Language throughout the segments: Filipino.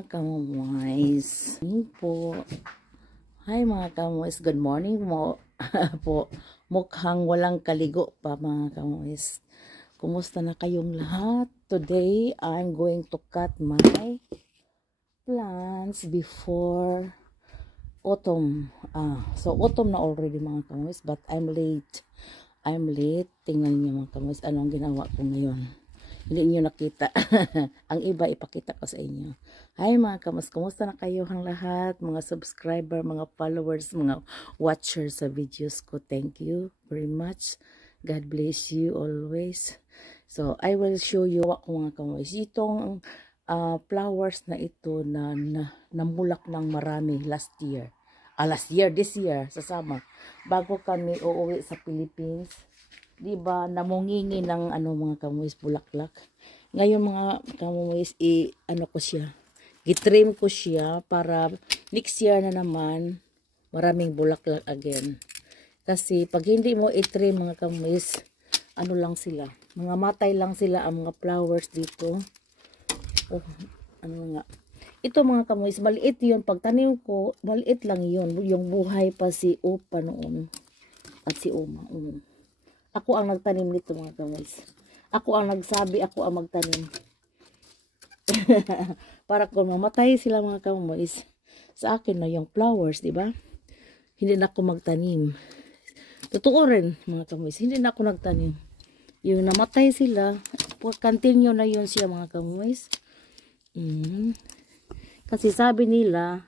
mga kamoys. Po. Hi mga kamoys. Good morning mo po. Mukhang walang kaligo pa mga kamoys. Kumusta na kayong lahat? Today, I'm going to cut my plants before autumn. So autumn na already mga kamoys, but I'm late. Tingnan niyo mga kamoys, anong ginawa ko ngayon. Hindi niyo nakita. Ang iba ipakita ko sa inyo. Hi mga kamoys, kumusta na kayo ang lahat? Mga subscriber, mga followers, mga watchers sa videos ko. Thank you very much. God bless you always. So, I will show you mga kamoys. Itong flowers na ito na namulak ng marami last year. This year, sa summer. Bago kami uuwi sa Philippines. Diba, namungingi ng mga kamoys, bulaklak. Ngayon mga kamoys, gitrim ko siya para next year na naman, maraming bulaklak again. Kasi pag hindi mo itrim mga kamoys, lang sila, mga matay lang sila ang mga flowers dito. Ito mga kamoys, maliit yun. Pag tanim ko, maliit lang yun. Yung buhay pa si Opa noon. At si Uma. Ako ang nagtanim nito mga kamoys. Ako ang nagsabi, ako ang magtanim. Para kung mamatay sila mga kamoys, sa akin na yung flowers, di ba? Hindi na ako magtanim. Totoo rin mga kamoys, hindi na ako nagtanim. Yung namatay sila, continue na yun siya mga kamoys. Kasi sabi nila,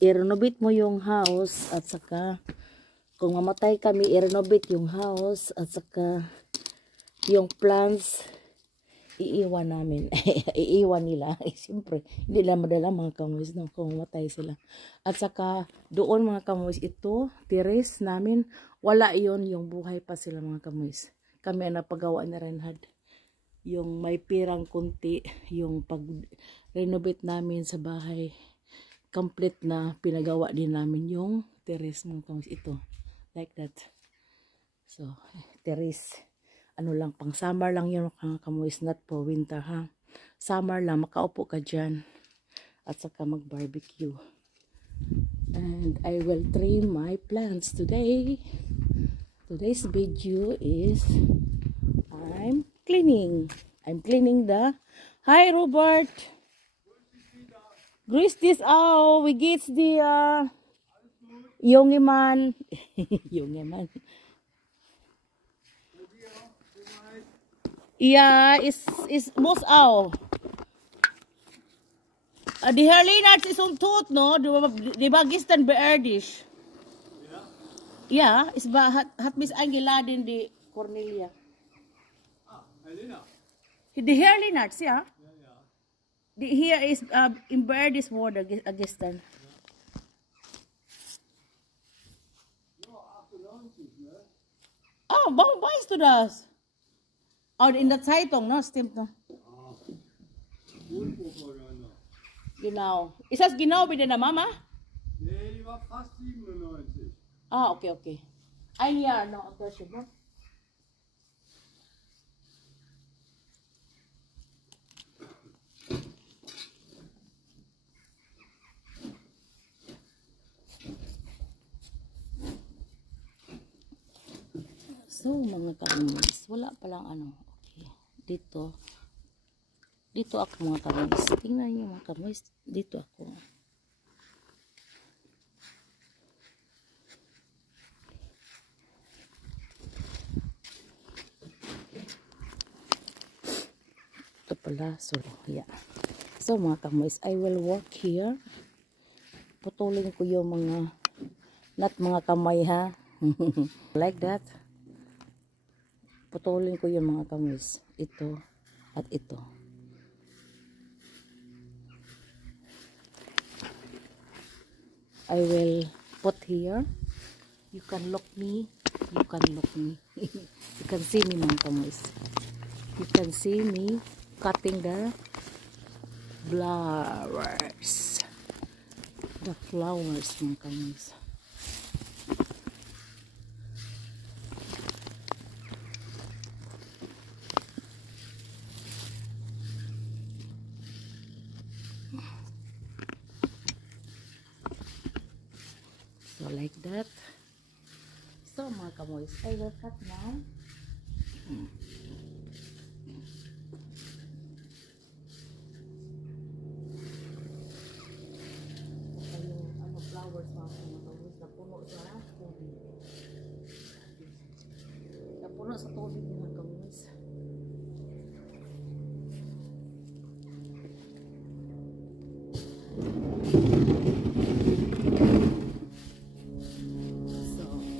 i-renovate mo yung house at saka kung mamatay kami, i-renovate yung house at saka yung plants iiwan namin. Iiwan nila. Siyempre, hindi na madala mga kamoys no, kung mamatay sila. At saka doon mga kamoys, ito, terrace namin, wala yon, yung buhay pa sila mga kamoys. Kami ang napagawa ni Renhard. Yung may pirang kunti, yung pag-renovate namin sa bahay, complete na pinagawa din namin yung terrace mga kamoys. Ito. Like that. So, terrace. Lang, pang summer lang yun mga kamoys, not for winter ha. Summer lang, makaupo ka dyan. At saka mag-barbecue. And I will trim my plants today. Today's video is I'm cleaning the... Hi Robert! Grüß dich auch! Wie geht's dir? Junge Mann. Junge Mann. Ja, muss auch. Die Herr Lennart ist tot, no? Die war gestern beerdigt. Ja? Ja, hat mich eingeladen, die Cornelia. Herr Lennart? Die Herr Lennart, ja? Die hier ist im beerdigt worden gestern. Oh, warum weißt du das? Oh, in der Zeitung, ne? Stimmt noch. Genau. Ist das genau wie deiner Mama? Nee, die war fast 97. Okay. Ein Jahr noch Unterschied, ne? So, mga kamoys, wala palang okay. Dito ako mga kamoys. Tingnan niyo mga kamoys, dito ako. Ito pala, so, yeah. So, mga kamoys, I will work here. Putulin ko yung not mga kamay ha. Like that. Putulin ko yung mga kamoys. Ito at ito. I will put here. You can look me. You can see me mga kamoys. You can see me cutting the flowers. The flowers mga kamoys. So like that. So mga kamoys, I will cut now. Ano flowers mga kamoys, napuno sa tubig. Napuno sa tubig mga kamoys.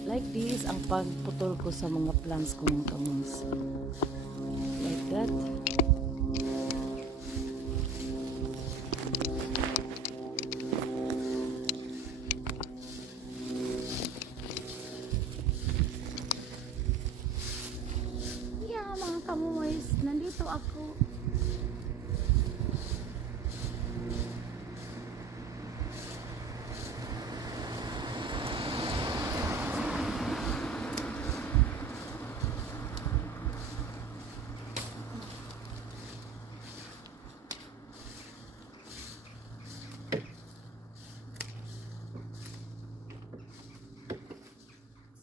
Like this ang pagputol ko sa mga plants ko mga kamoys. Like that. Yeah mga kamoys, nandito ako.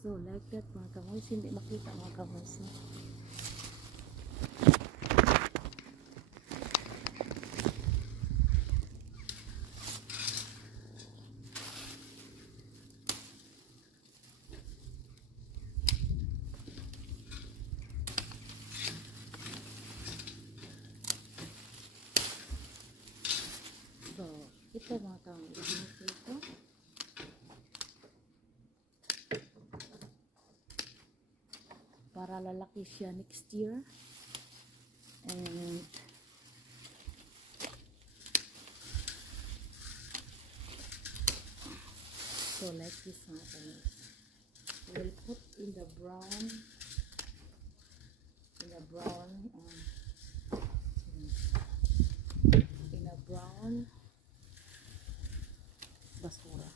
So like that mga kamoys, hindi makita mga kamoys. So ito mga kamoys, ito. Para lalaki siya next year. And so like this mga kamoys. We'll put in the brown basura.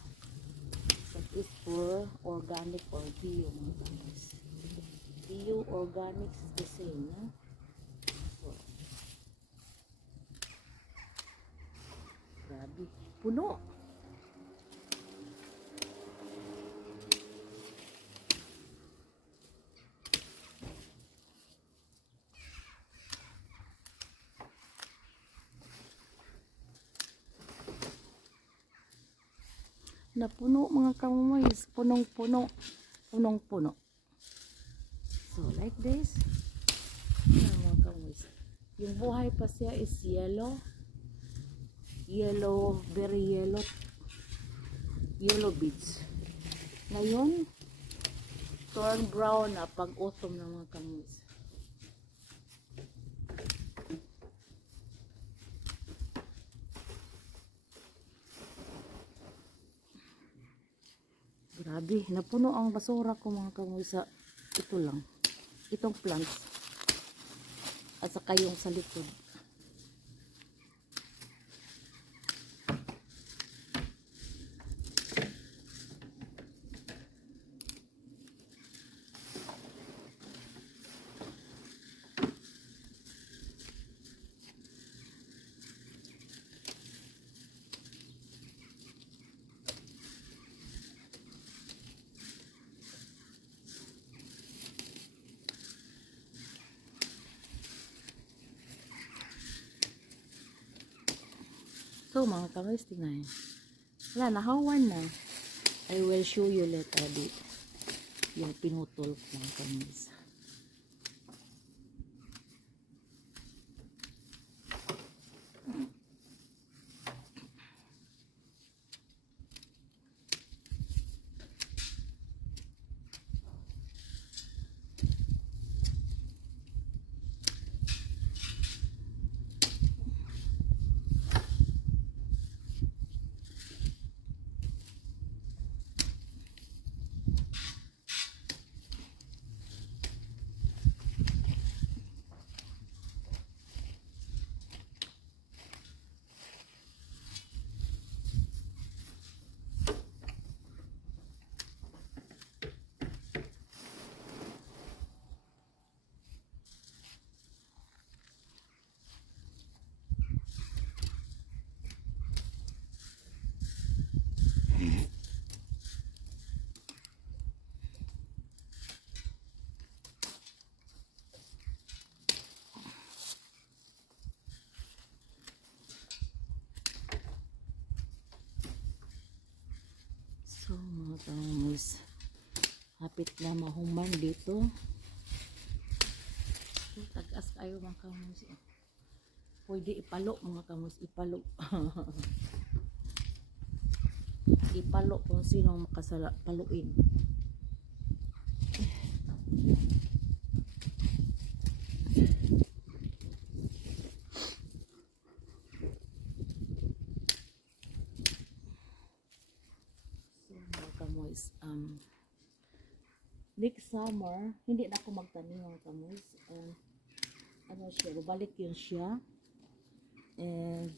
So it's for organic or bio mga kamoys. Bio organics is the same, no? So, grabe, puno. Napuno mga kamoys, punong-puno, punong-puno. So like this. Ayan, mga kamoys. Yung buhay pa siya is yellow. Yellow, very yellow. Yellow beads. Ngayon, turn brown na pag autumn ng mga kamoys. Grabe, napuno ang basura ko mga kamoys sa ito lang. Itong plants at saka yung sa likod. So mga kamoys, tingnan. Wala, nahawan na. I will show you later yung pinutol ko mga kamoys. kamus. Hapit na mahuman dito. Tagas kayo mga kamus. Pwede ipalo mga kamus, ipalo. Ipalo kung sino makasala paluin. Kamoys, next summer hindi na ako magtanim mga kamoys, ano siya, babalik yun siya, and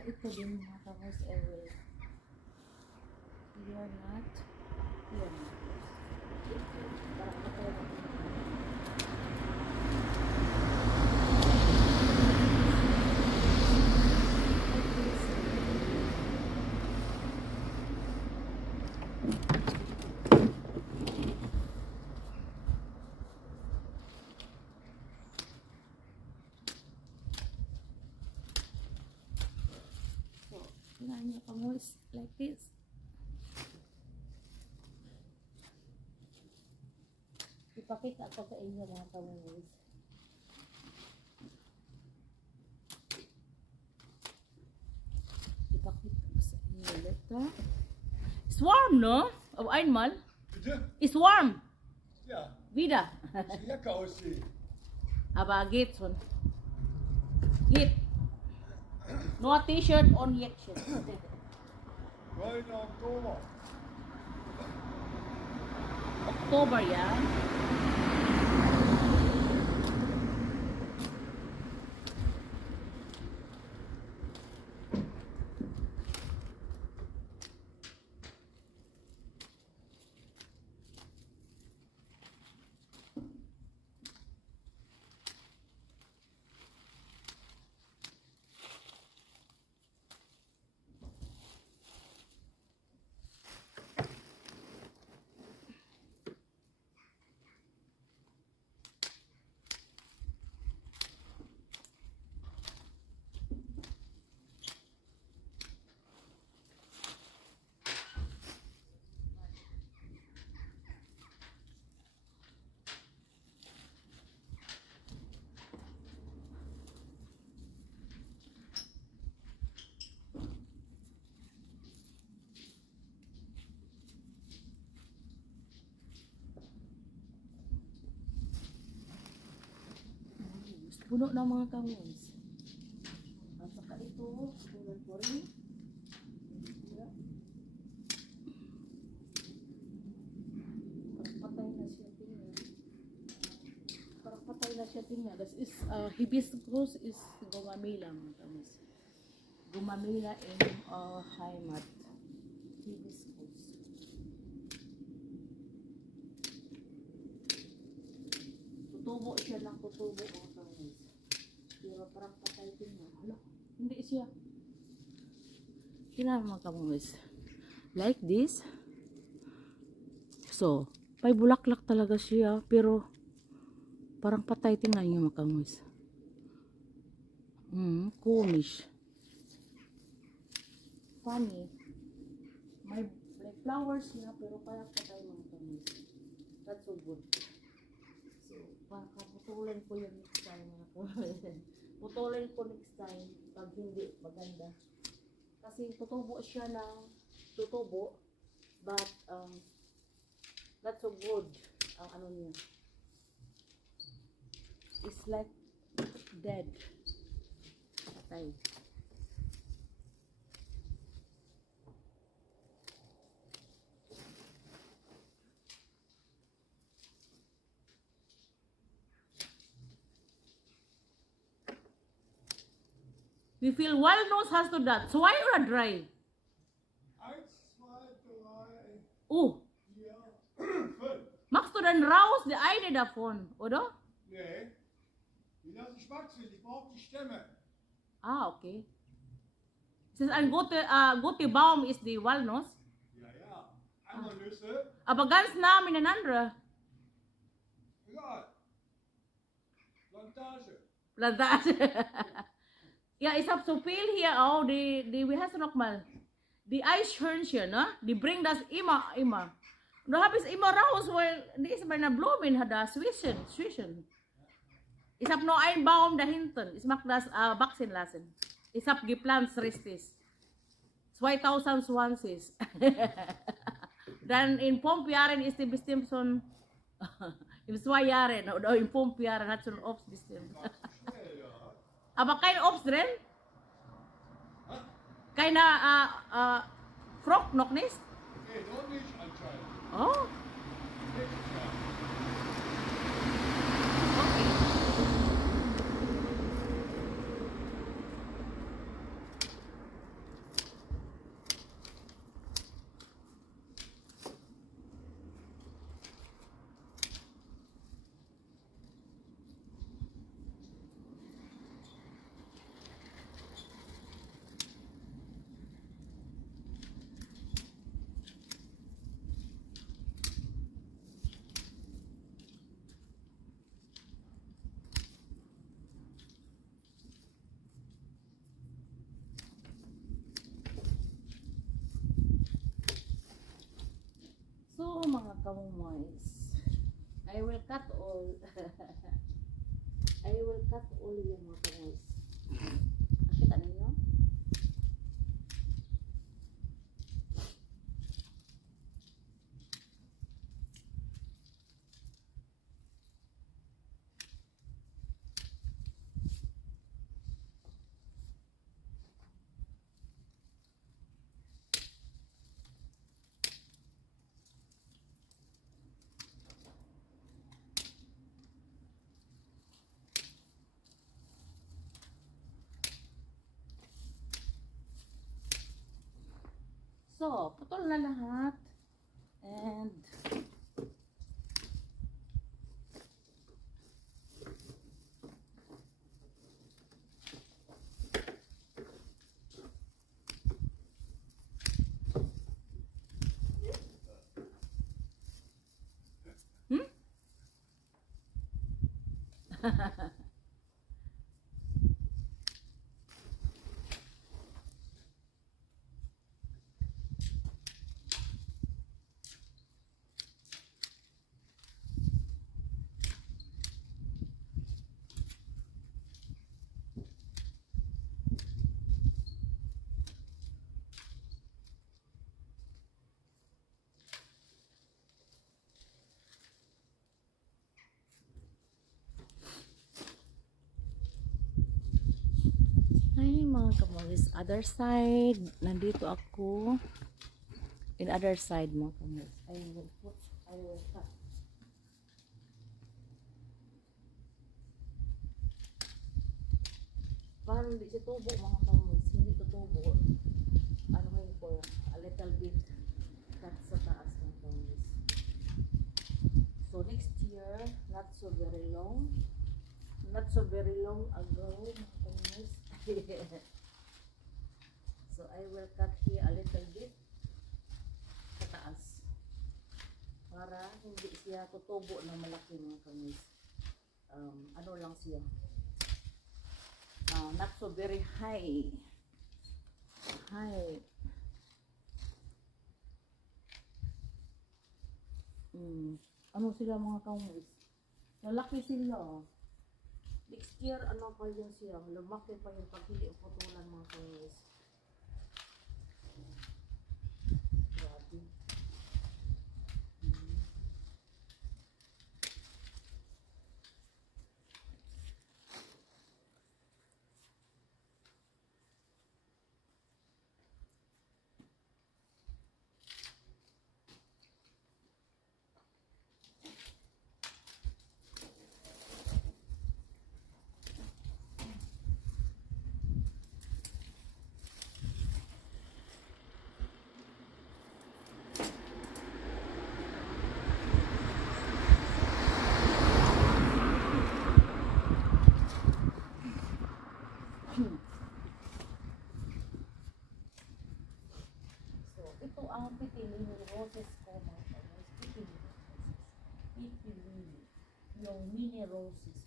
ito din mga kamoys, I will clear not yan para katulad nanya kamoys like this. Ipakita ko sa inyo mga kamoys. Ipakita ko sa inyo later. It's warm, no? Of einmal. Bitte? It's warm. Ja. Wieder. Sieht lecker aussehen. Aber geht schon. Geht. No T-shirt on Action. Nein, Oktober. Oktober yan. Puno ng mga kamoys. At saka ito, punan ko rin. Parang patay na siya. Parang patay na na siya tingnan. Das is hibiscus is gumamila mga kamis. Gumamila in Heimat. Hibiscus. Tutubo siya ng tutubo mga kamis. Pero parang patay tingnan. Hala, hindi siya. Tingnan mga kamis. Like this. So, may bulaklak talaga siya, pero parang patay. Tingnan niyo mga kamis. Komisch. Funny. May flowers niya, pero parang patay mga kamis. That's so good. So, putulin ko yung next time mga kamis. Putulin ko next time pag hindi maganda. Kasi tutubo siya ng tutubo, but not so good ang ano niya. It's like dead. Patay. We feel walnuts has to that. So why or dry? 1, 2, 3. Oh, 4, 5. machst du denn raus die eine davon, oder? Nee. Die lasse ich wachsen. Ich brauche die Stämme. Ah, okay. Es ist ein guter Baum ist die Walnuss. Ja, ja. Einmal Nüsse. Aber ganz nah miteinander. Egal. Plantage. Plantage. Ja, ich hab so viel hier auch, wie heißt das nochmal? Die Eichhörnchen, ne? Die bringen das immer. Und da habe ich es immer raus, weil die ist bei einer Blumen hat da zwischen. Ich habe nur einen Baum da hinten. Ich mag das wachsen lassen. Ich habe gepflanzt richtig. 2020. Dann in 5 Jahren ist die bestimmt schon in 2 Jahren oder in 5 Jahren hat schon Obst bestimmt. Aber kein Obst drin? Keine Frucht noch nicht? Nee, noch nicht anscheinend. Oh. So mga kamumoys, I will cut all yung mga kamumoys. Nakita ninyo? So, putol na lahat. And ay mga kamumoys, other side, nandito ako. In other side mga kamumoys, I will cut. hindi siya tubo mga kamoys. Hindi to tubo. Ano ngayon po, a little bit cut sa taas mga kamoys. So next year, not so very long ago mga kamoys. So I will cut here a little bit sa taas. Para hindi siya tutubo ng malaki mga kamoys. Ano lang siya. Not so very high. Ano sila mga kamoys? Lalaki sila. Next year, ano pa yun siya? Lumaki pa yung pagkili o putulan mga kamoys. Grabe. Ito ang pitilini roses ko mga kamoys. Pitilini. Yung mini roses ko.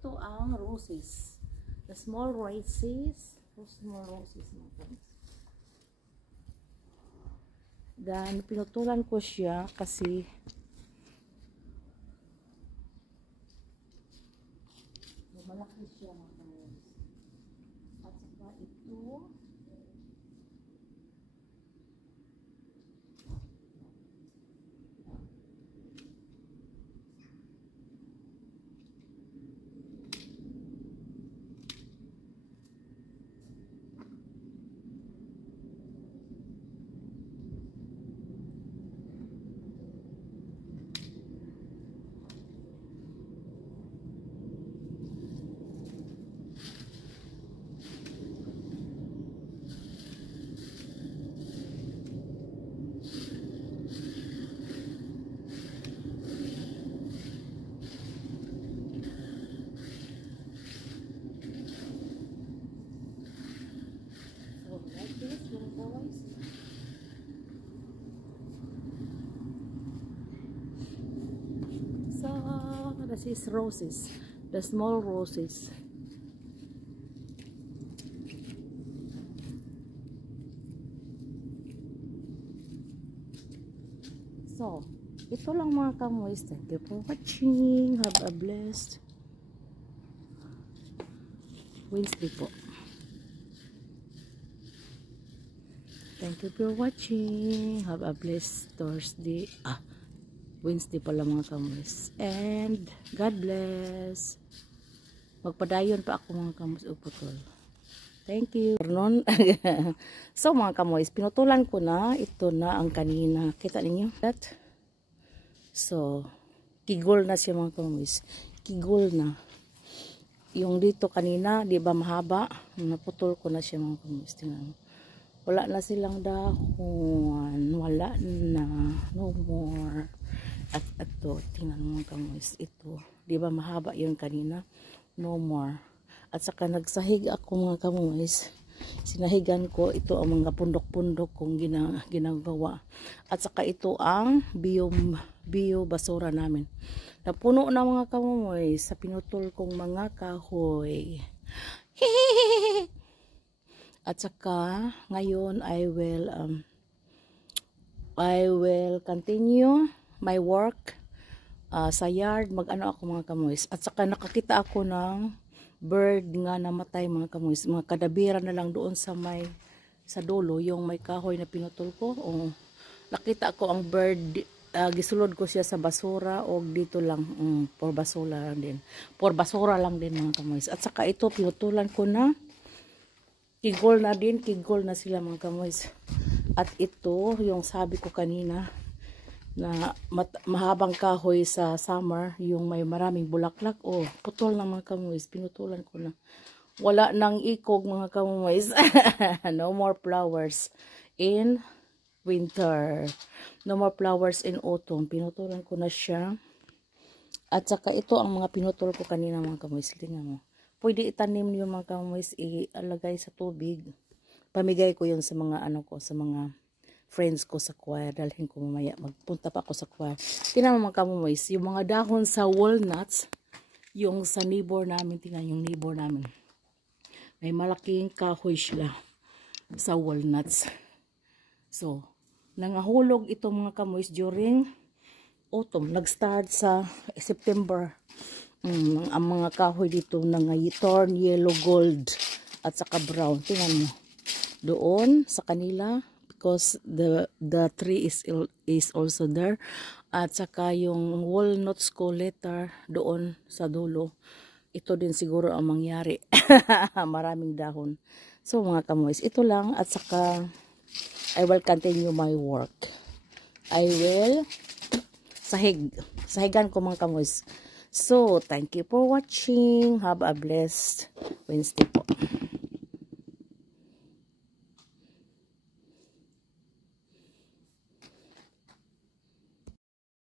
Ito ang roses. The small roses. Small roses mga kamoys. Dan pinutulan ko siya kasi malaki siya mga kamoys. At saka ito this is roses, the small roses. So, ito lang mga kamoys. Thank you for watching. Have a blessed Wednesday po. Thank you for watching. Have a blessed Thursday. Wednesday pala mga kamoys. And God bless. Magpadayon pa ako mga kamoys uputol. Thank you. So mga kamoys, pinutulan ko na. Ito na ang kanina. Kita ninyo? So, kigol na siya mga kamoys. Kigol na. Yung dito kanina, di ba mahaba? Naputol ko na siya mga kamoys. Tingnan mo. Wala na silang dahon. Wala na. No more. At ito, tingnan mo mga kamoys. Ito. Di ba mahaba yun kanina? No more. At saka nagsahig ako mga kamoys. sinahigan ko. Ito ang mga pundok-pundok kong ginagawa. At saka ito ang bio basura namin. Napuno na mga kamoy sa pinutol kong mga kahoy. At saka ngayon I will continue my work sa yard. Mag-ano ako mga kamoys. At saka nakakita ako ng bird nga namatay mga kamoys. Mga kadabira na lang doon sa dulo, yung may kahoy na pinutol ko. Nakita ko ang bird. Gisulod ko siya sa basura o dito lang por basura lang din mga kamoys. At saka ito pinutulan ko na, kigol na sila mga kamoys. At ito yung sabi ko kanina na mahabang kahoy sa summer, yung may maraming bulaklak, putol na mga kamoys, pinutulan ko na. Wala nang ikog mga kamoys. No more flowers in winter. No more flowers in autumn. Pinutulan ko na siya. At saka ito ang mga pinutol ko kanina mga kamoys. Tingnan mo. Pwede itanim yung mga kamoys, ialagay sa tubig. Pamigay ko yun sa mga sa mga friends ko sa choir. Dalhin ko mamaya. Magpunta pa ako sa choir. Tingnan mo mga kamoys, yung mga dahon sa walnuts, yung sa neighbor namin, tingnan yung neighbor namin. May malaking kahoy sila sa walnuts. So, nangahulog itong mga kamoys during autumn. Nag-start sa September. Ang mga kahoy dito turn yellow, gold, at saka brown. Tingnan mo. Doon sa kanila, because the tree is also there. At saka yung walnuts ko later doon sa dulo. Ito din siguro ang mangyari. Maraming dahon. So mga kamoys, ito lang. At saka I will continue my work. I will sahigan ko mga kamoys. So, thank you for watching. Have a blessed Wednesday po.